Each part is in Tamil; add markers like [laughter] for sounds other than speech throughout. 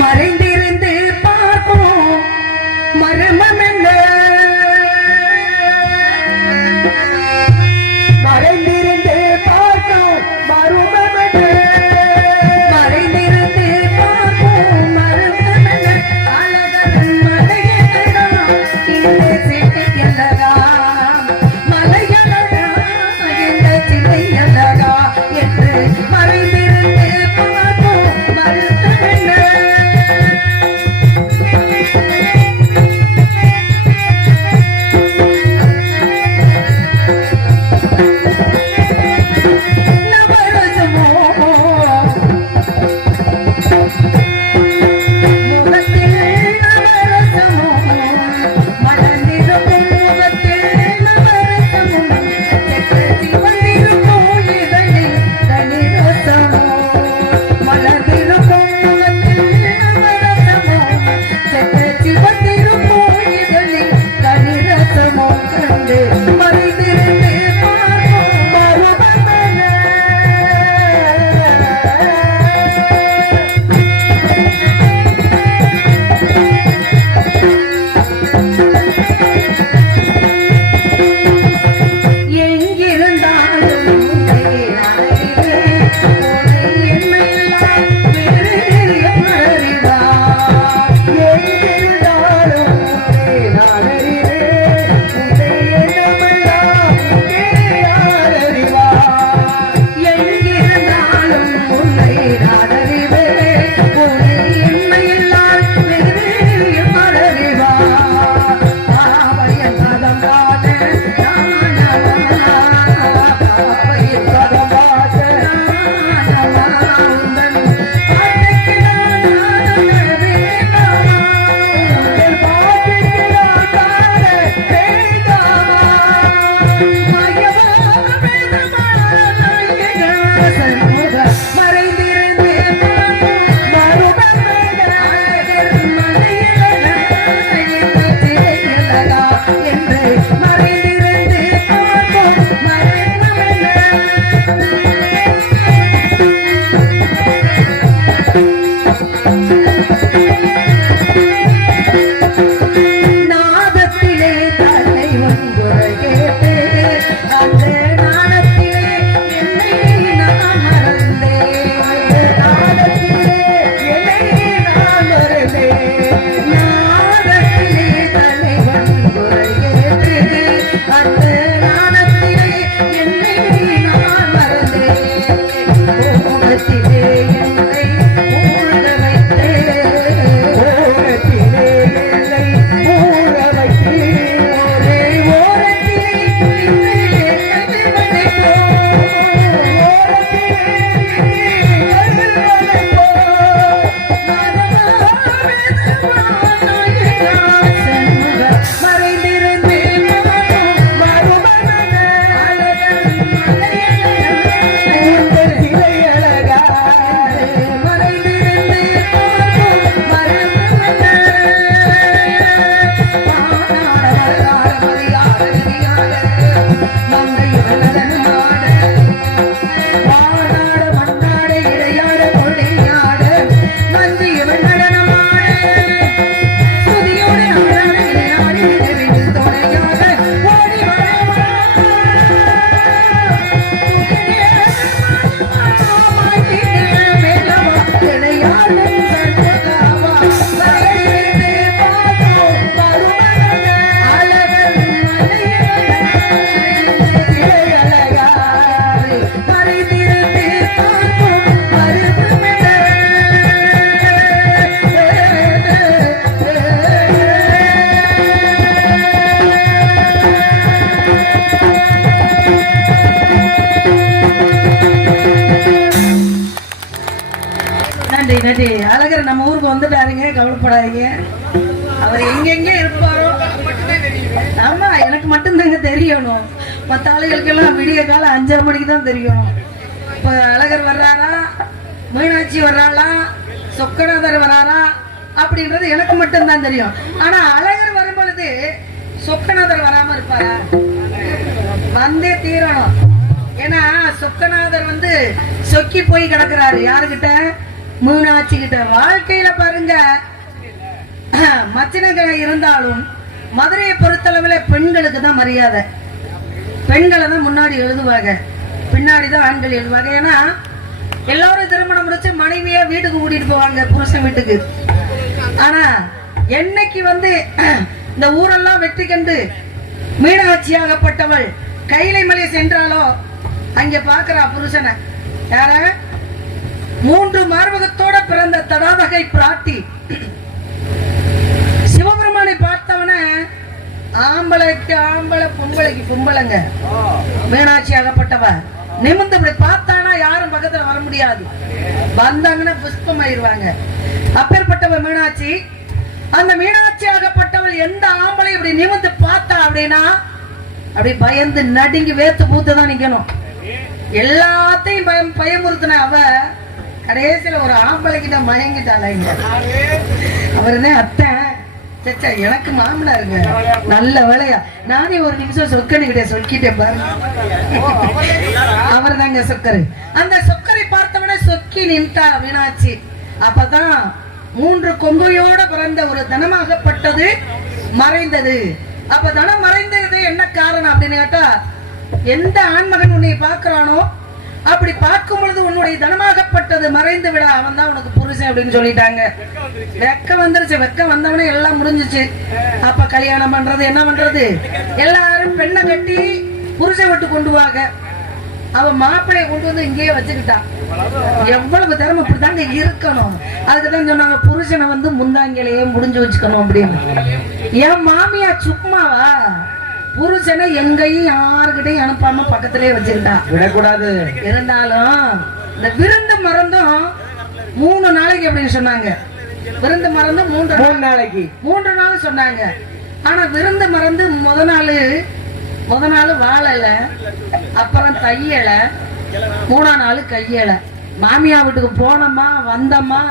மறைந்திருந்து Parece அவர் எங்கெங்க இருப்பாரோ ஆமா எனக்கு மட்டும்தாங்க தெரியணும். மற்ற ஆளுகளுக்கெல்லாம் விடிய காலம் அஞ்சரை மணிக்கு தான் தெரியும். இப்போ அழகர் வர்றாரா? மீனாட்சி வர்றாளா? சொக்கநாதர் வராரா அப்படின்றது எனக்கு மட்டும்தான் தெரியும். ஆனா அழகர் வரும்பொழுது சொக்கநாதர் வராம இருப்பாரா? வந்தே தீரணும். ஏன்னா சொக்கநாதர் வந்து சொக்கி போய் கிடக்குறாரு. யாருக்கிட்ட மீனாட்சி கிட்ட வாழ்க்கையில பாருங்க [clears throat] மச்சினகரை இருந்தாலும் மதுரையை பொறுத்தளவில் பெண்களுக்கு தான் மரியாதை. பெண்களை தான் முன்னாடி எழுதுவாங்க. பின்னாடி தான் ஆண்கள் எழுதுவாங்க. ஏன்னா எல்லாரும் திருமணம் முடிச்சு மனைவியா வீட்டுக்கு கூட்டிட்டு போவாங்க புருஷன் வீட்டுக்கு. ஆனா என்னைக்கு வந்து [clears throat] இந்த ஊரெல்லாம் வெற்றி கண்டு மீனாட்சியாகப்பட்டவள் கைலை மலை சென்றாலோ அங்க பாக்குறா புருஷனை. யார மூன்று மார்பகத்தோட பிறந்த தடாதகை பிராட்டி சிவபெருமானை பார்த்தவன ஆம்பளைக்கு ஆம்பளை பொம்பளைக்கு பொம்பளைங்க. மீனாட்சி அகப்பட்டவ நிமிர்ந்து இப்படி பார்த்தானா யாரும் பக்கத்துல வர முடியாது. வந்தாங்கன்னா புஷ்பம் ஆயிருவாங்க அப்பேற்பட்டவ மீனாட்சி. அந்த மீனாட்சி ஆகப்பட்டவள் எந்த ஆம்பளை இப்படி நிமிர்ந்து பார்த்தா அப்படின்னா அப்படி பயந்து நடுங்கி வேத்து பூத்து தான் நிக்கணும். எல்லாத்தையும் பயம் பயமுறுத்தின அவ கடைசியில ஒரு ஆம்பளைக்கு தான் மயங்கிட்டாள இங்க. அவருதான் அத்தை சச்சா எனக்கு மாமனாருங்க நல்ல வேலையா? நானே ஒரு நிமிஷம் சொக்கனுக்கிட்ட சொக்கிட்டேன் பாருங்க அவர் தாங்க சொக்கரு அந்த சொக்கரை பார்த்தவன சொக்கி நின்றா மீனாட்சி. அப்பதான் மூன்று கொங்கையோட பிறந்த ஒரு தனமாகப்பட்டது மறைந்தது. அப்ப தனம் மறைந்தது என்ன காரணம் அப்படின்னு கேட்டா எந்த ஆண்மகன் உன்னை பாக்குறானோ அப்படி பார்க்கும் பொழுது உன்னுடைய தனமாகப்பட்டது மறைந்து விட. அவன் தான் உனக்கு புருஷன் அப்படின்னு சொல்லிட்டாங்க. வெக்க வந்துருச்சு. வெக்க வந்தவனே எல்லாம் முடிஞ்சுச்சு. அப்ப கல்யாணம் பண்றது என்ன பண்றது? எல்லாரும் பெண்ணை கட்டி புருஷன் விட்டு கொண்டு வாங்க. அவன் மாப்பிளைய கொண்டு வந்து இங்கேயே வச்சுக்கிட்டான் எவ்வளவு திறமை இப்படிதாங்க இருக்கணும். அதுக்கு தான் சொன்னாங்க புருஷனை வந்து முந்தாங்கிலேயே முடிஞ்சு வச்சுக்கணும் அப்படின்னு. என் மாமியா சும்மாவா புருஷனை எங்கேயும் யாருக்கிட்டையும் அனுப்பாம பக்கத்திலே வச்சுக்கிட்டா விடக்கூடாது. இருந்தாலும் இந்த விருந்து மறந்தும் மூணு நாளைக்கு அப்படின்னு சொன்னாங்க. விருந்து மறந்து மூன்று மூணு நாளைக்கு. மூன்று நாள் சொன்னாங்க. ஆனா விருந்து மறந்து முத நாள் முத நாள் வாழல அப்புறம் தையல மூணா நாள் கையல மாமியா வீட்டுக்கு போனோமா வந்தோமா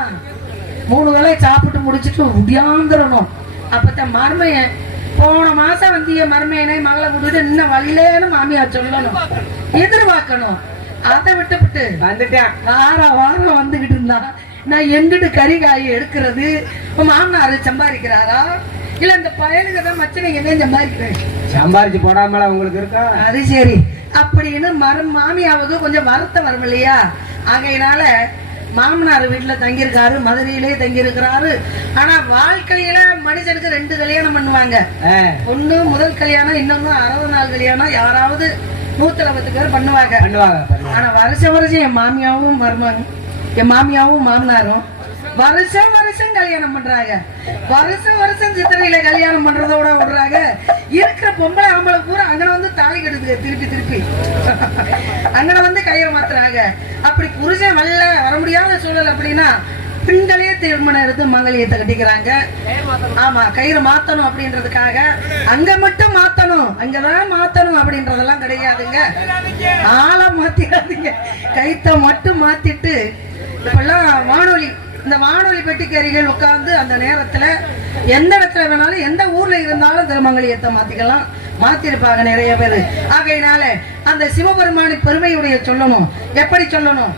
மூணு வேளை சாப்பிட்டு முடிச்சிட்டு உடியாந்துடணும் அப்பத்தான் மருமையன் போன மாசம் வந்திய மருமையனை மகளை விட்டுட்டு இன்னும் வரலேன்னு மாமியா சொல்லணும் எதிர்பார்க்கணும். அதை விட்டுவிட்டு வந்துட்டேன். வார வாரம் வந்துகிட்டு இருந்தா நான் எங்கிட்டு கறி காய் எடுக்கிறது? மாமனாரு சம்பாதிக்கிறாரா? இல்ல இந்த பயலுக்கு தான் மச்சனை என்ன சம்பாதிக்கிறேன். சம்பாரிச்சு போடாமல உங்களுக்கு இருக்கா? அது சரி. அப்படின்னு மரம் மாமியாவுக்கு கொஞ்சம் வருத்தம் வரும் இல்லையா? ஆகையினால மாமனார் வீட்டுல தங்கியிருக்காரு மதுரையிலே தங்கியிருக்கிறாரு. ஆனா வாழ்க்கையில மனுஷனுக்கு ரெண்டு கல்யாணம் பண்ணுவாங்க. ஒண்ணு முதல் கல்யாணம் இன்னொன்னு அறுபது நாள் கல்யாணம் யாராவது நூத்தி பத்து பேர் பண்ணுவாங்க பண்ணுவாங்க. ஆனா வருஷம் வருஷம் என் மாமியாவும் மருமகன் என் மாமியாவும் மாமனாரும் வருஷம் வருஷம் கல்யாணம் பண்றாங்க. வருஷம் வருஷம் சித்திரையில கல்யாணம் பண்றதோட விடுறாங்க. இருக்கிற பொம்பளை ஆம்பளை பூரா அங்கன வந்து தாலி கெடுதுங்க திருப்பி திருப்பி. அங்கன வந்து கயிறு மாத்துறாங்க. அப்படி புருஷன் வரல வர முடியாத சூழல் அப்படின்னா பெண்களே திருமணம் எடுத்து மங்கலியத்தை கட்டிக்கிறாங்க. ஆமா கயிறு மாத்தணும் அப்படின்றதுக்காக அங்க மட்டும் மாத்தணும் அங்கதான் மாத்தணும் அப்படின்றதெல்லாம் கிடையாதுங்க. ஆளை மாத்திடாதீங்க கைத்த மட்டும் மாத்திட்டு இப்பெல்லாம் வானொலி இந்த வானொலி பெட்டிக்கரிகள் உட்கார்ந்து அந்த நேரத்தில் எந்த இடத்துல வேணாலும் எந்த ஊர்ல இருந்தாலும் திருமங்கலியத்தை மாத்திக்கலாம். மாத்திருப்பாங்க நிறைய பேர். ஆகையினால அந்த சிவபெருமானி பெருமையுடைய சொல்லணும். எப்படி சொல்லணும்?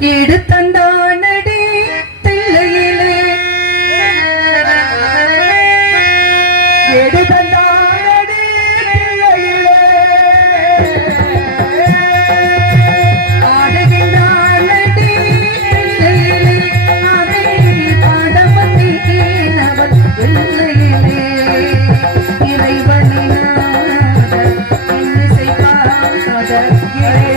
எடுத்தந்தானடி ಮದಕ್ಕೆ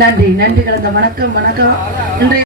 நன்றி நன்றி கலந்த வணக்கம் வணக்கம். இன்றைய